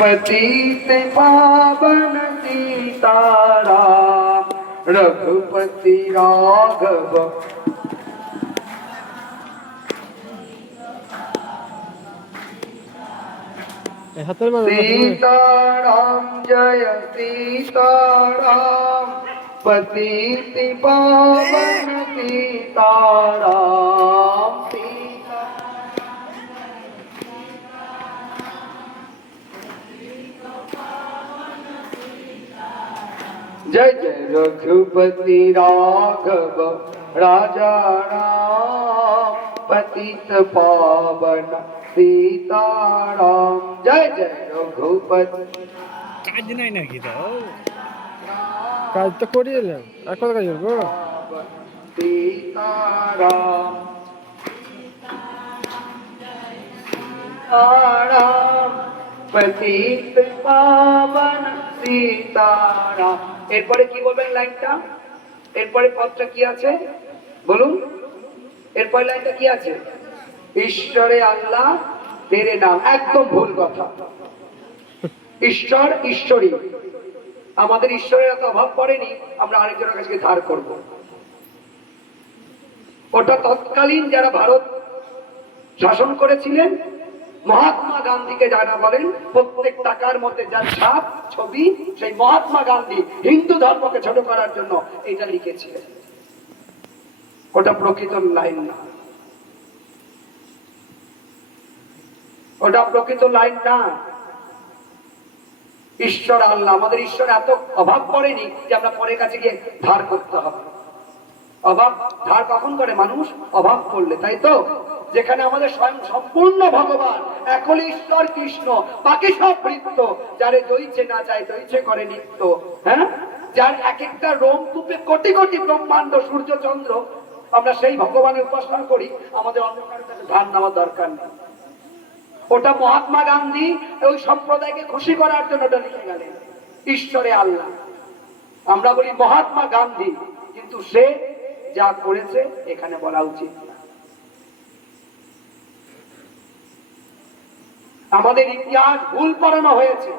पतित पावन सीताराम रघुपति राघव सीताराम जय सीताराम पतित पावन सीताराम जय जय रघुपति राघव राजा राम पतित पावन सीताराम जय जय रघुपति কাজ নাই নাকি তো কাজ তো করে এলাম এখন কাজ করবো सीताराम सीताराम पतित पावन सीताराम এরপরে কি বলবেন লাইনটা এরপরে পদটা কি আছে বলুন এরপরে লাইনটা কি আছে ঈশ্বরে আল্লাহ তেরে নাম একদম ভুল কথা ঈশ্বর ঈশ্বরী আমাদের ঈশ্বরের এত অভাব পড়েনি আমরা আরেকজনের কাছে ধার করব ওটা তৎকালীন যারা ভারত শাসন করেছিলেন মহাত্মা গান্ধীকে যারা বলেন প্রত্যেক টাকার মধ্যে যার ছাপ ছবি সেই মহাত্মা গান্ধী হিন্দু ধর্মকে ছোট করার জন্য এটা লিখেছিলেন ওটা প্রকৃত লাইন না ওটা প্রকৃত লাইন না ঈশ্বর আল্লাহ আমাদের ঈশ্বর এত অভাব পড়েনি যে আমরা পরের কাছে গিয়ে ধার করতে হবে অভাব ধার কখন করে মানুষ অভাব করলে তাই তো যেখানে আমাদের স্বয়ং সম্পূর্ণ ভগবান একলি ঈশ্বর কৃষ্ণ বাকি সব বৃত্ত যারে দইছে না চায় দইছে করে নিত্য হ্যাঁ যার এক একটা রোম কূপে কোটি কোটি ব্রহ্মাণ্ড সূর্য চন্দ্র আমরা সেই ভগবানের উপাসনা করি আমাদের অন্য কারোর কাছে ধার নেওয়ার দরকার নেই ওটা মহাত্মা গান্ধী ওই সম্প্রদায়কে খুশি করার জন্য ওটা লিখে গেলেন ঈশ্বরে আল্লাহ আমরা বলি মহাত্মা গান্ধী কিন্তু সে যা করেছে এখানে বলা উচিত আমাদের ইতিহাস ভুল পড়ানো হয়েছে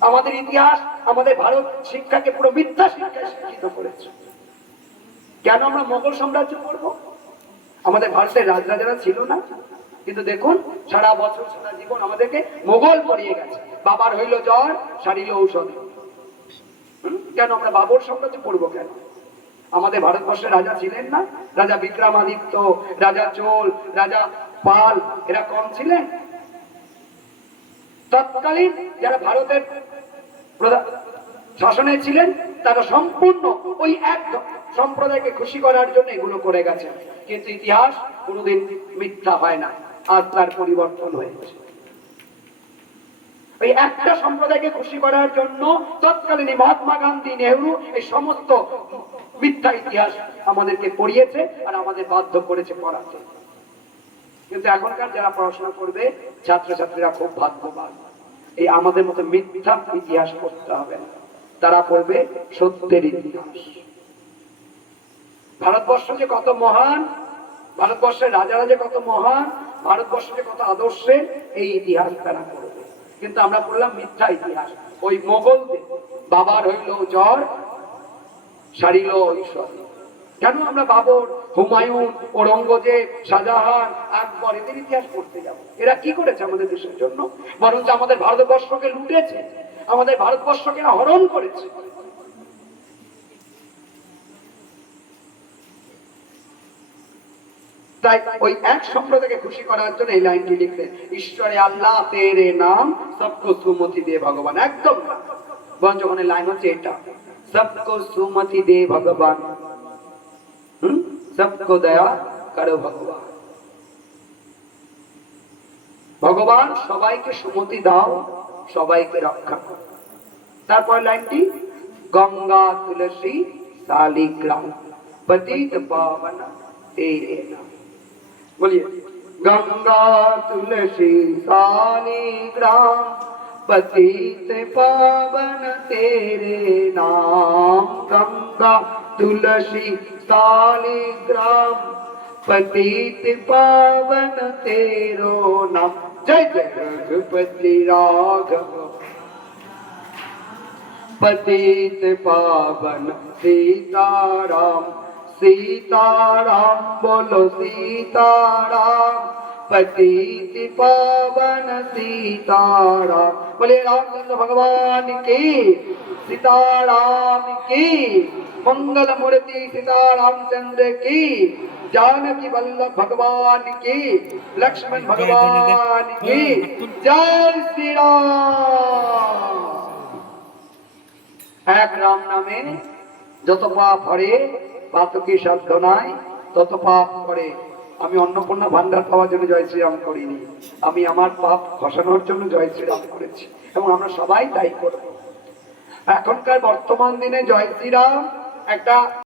আমাদের ইতিহাস আমাদের ভারত শিক্ষাকে পুরো মিথ্যা শিক্ষায় শিক্ষিত করেছে কেন আমরা মোগল সাম্রাজ্য করব আমাদের ভারতের রাজরাজারা ছিল না কিন্তু দেখুন সারা বছর সারা জীবন আমাদেরকে মোগল পড়িয়ে গেছে বাবার হইল জ্বর সারিল ঔষধ কেন আমরা বাবর সাম্রাজ্য করবো কেন আমাদের ভারতবর্ষের রাজা ছিলেন না রাজা বিক্রমাদিত্য রাজা চোল রাজা পাল এরা কম ছিলেন তৎকালীন যারা ভারতের শাসনে ছিলেন তারা সম্পূর্ণ ওই এক সম্প্রদায়কে খুশি করার জন্য এগুলো করে গেছে কিন্তু ইতিহাস কোনোদিন মিথ্যা হয় না আজ তার পরিবর্তন হয়েছে ওই একটা সম্প্রদায়কে খুশি করার জন্য তৎকালীন মহাত্মা গান্ধী নেহরু এই সমস্ত মিথ্যা ইতিহাস আমাদেরকে পড়িয়েছে আর আমাদের বাধ্য করেছে পড়াতে কিন্তু এখনকার যারা পড়াশোনা করবে ছাত্রছাত্রীরা খুব ভাগ্যবান এই আমাদের মতো মিথ্যা ইতিহাস পড়তে হবে না তারা পড়বে সত্যের ইতিহাস ভারতবর্ষ যে কত মহান ভারতবর্ষের রাজারা যে কত মহান ভারতবর্ষ যে কত আদর্শে এই ইতিহাস তারা পড়বে কিন্তু আমরা পড়লাম মিথ্যা ইতিহাস ওই মোগলদের বাবার হইল জ্বর সারিল ঐশ্বর কেন আমরা বাবর হুমায়ুন ঔরঙ্গজেব শাহজাহান আকবর এদের ইতিহাস পড়তে যাব এরা কি করেছে আমাদের দেশের জন্য বরঞ্চ আমাদের ভারতবর্ষকে লুটেছে আমাদের ভারতবর্ষকে হরণ করেছে তাই ওই এক সম্প্রদায়কে খুশি করার জন্য এই লাইনটি লিখলেন ঈশ্বরে আল্লাহ তেরে নাম সবকো সুমতি দে ভগবান একদম বরঞ্চ ওখানে লাইন হচ্ছে এটা সবকো সুমতি দে ভগবান सबको दया करो भगवान भगवान সবাইকে সুমতি দাও সবাইকে রক্ষা করো তারপর লাইনটি গঙ্গা তুলসী শালিগ্রাম পতিত পাবন तेरे नाम बोलिए गंगा तुलसी शालिग्राम पतित पावन तेरे नाम गंगा तुलसी सालिग्राम पतित पावन तेरो नाम। जय जय रघुपति राघव पतित पावन सीताराम। सीताराम बोलो सीताराम पतित पावन सीताराम। बोले रामचंद्र भगवान की, सीताराम की, मंगल मूर्ति सीतारामचंद्र की, जानकी वल्लभ भगवान की, लक्ष्मण भगवान की जय श्री राम। এক রাম নামে যত পাপ হরে পাতকি সাধ্য নাই তত পাপ করে। আমি অন্নপূর্ণা ভান্ডার পাওয়ার জন্য জয় শ্রীরাম করিনি, আমি আমার পাপ খসানোর জন্য জয় শ্রীরাম করেছি এবং আমরা সবাই তাই করব। এখনকার বর্তমান দিনে জয় শ্রীরাম একটা